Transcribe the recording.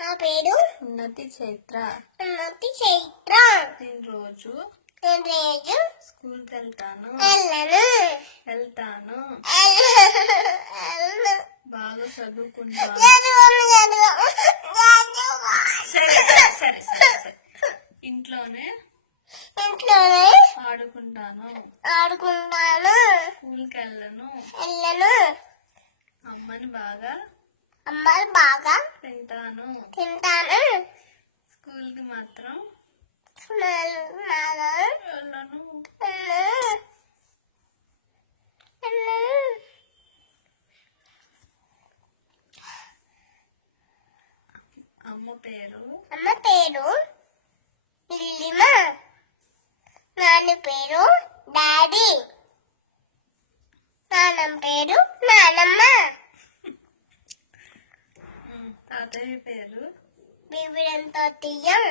నా పేరు ఉన్నతి చైత్ర. నేను రోజు స్కూల్కి వెళ్తాను. బాగా చదువుకుంటాను. సరే సరే సరే సరే. ఇంట్లోనే ఆడుకుంటాను. స్కూల్కి వెళ్ళను. అమ్మని బాగా తింటాను. స్కూల్కి మాత్రం వెళ్ళను. అమ్మ పేరు లిల్లిమ. నాన్న పేరు డాడీ. నాన్నమ్మ పేరు నానమ్మ. తాతయ్య పేరు బీబీడంతో తీయం.